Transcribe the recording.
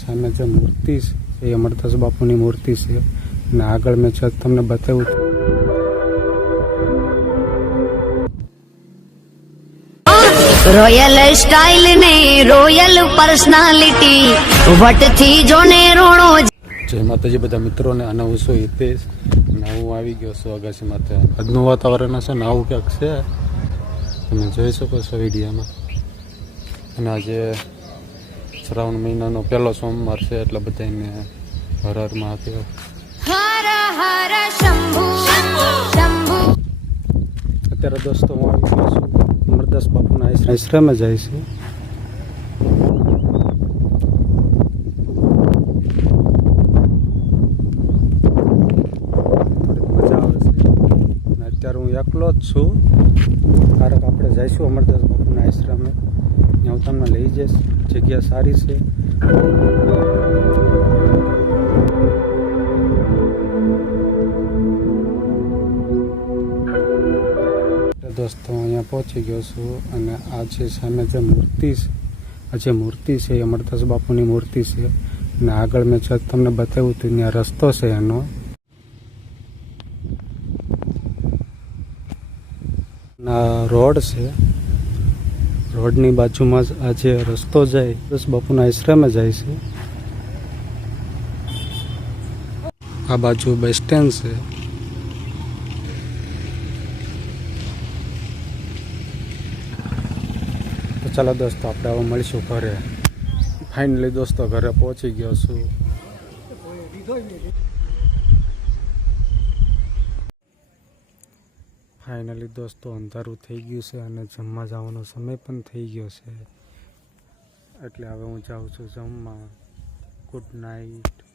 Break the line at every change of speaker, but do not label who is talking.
સામે જે મૂર્તિ છે એ અમરદાસ બાપુની મૂર્તિ છે. અને આગળ મેં છત તમને બતાવ્યું
રોયલ સ્ટાઇલ ને રોયલ પર્સનાલિટી વટથી જોને રોણો
જય માતાજી બધા મિત્રોને અને હું છું હિતેશ. અને હું આવી ગયો છું અગાસી માથે. આજનું વાતાવરણ છે ને આવું ક્યાંક છે. તમે જોઈ શકો છો વિડીયોમાં. અને આજે શ્રાવણ મહિનાનો પહેલો સોમવાર છે એટલે બધાને હર હર મહાદેવ
હર હર શંભુ શંભુ!
અત્યારે દોસ્તો હું આવી ગયો છું. અમરદાસ બાપુના આશ્રમે. જાય છે. મજા આવે છે. અત્યારે હું એકલો જ છું. ક્યારેક આપણે જઈશું અમરદાસ બાપુના આશ્રમે. હું તમને લઈ જઈશ. જગ્યા સારી છે. દોસ્તો, અહીંયા પહોંચી ગયો છું અને આ છે સામે જે મૂર્તિ છે, આ જે મૂર્તિ છે એ અમરદાસ બાપુની મૂર્તિ છે. અને આગળ મેં છત તમને બતાવ્યું હતું, ત્યાં રસ્તો છે એનો. રોડ છે. રોડની બાજુમાં જ આ જે રસ્તો જાય, બસ બાપુના આશ્રમે જાય છે. આ બાજુ બસ સ્ટેન્ડ છે. તો ચાલો દોસ્તો, આપણે હવે મળીશું ઘરે. ફાઇનલી દોસ્તો, ઘરે પહોંચી ગયો છું. ફાઇનલી દોસ્તો, અંધારું થઈ ગયું છે અને જમવા જવાનો સમય પણ થઈ ગયો છે. એટલે હવે હું જાઉં છું જમવા. Good night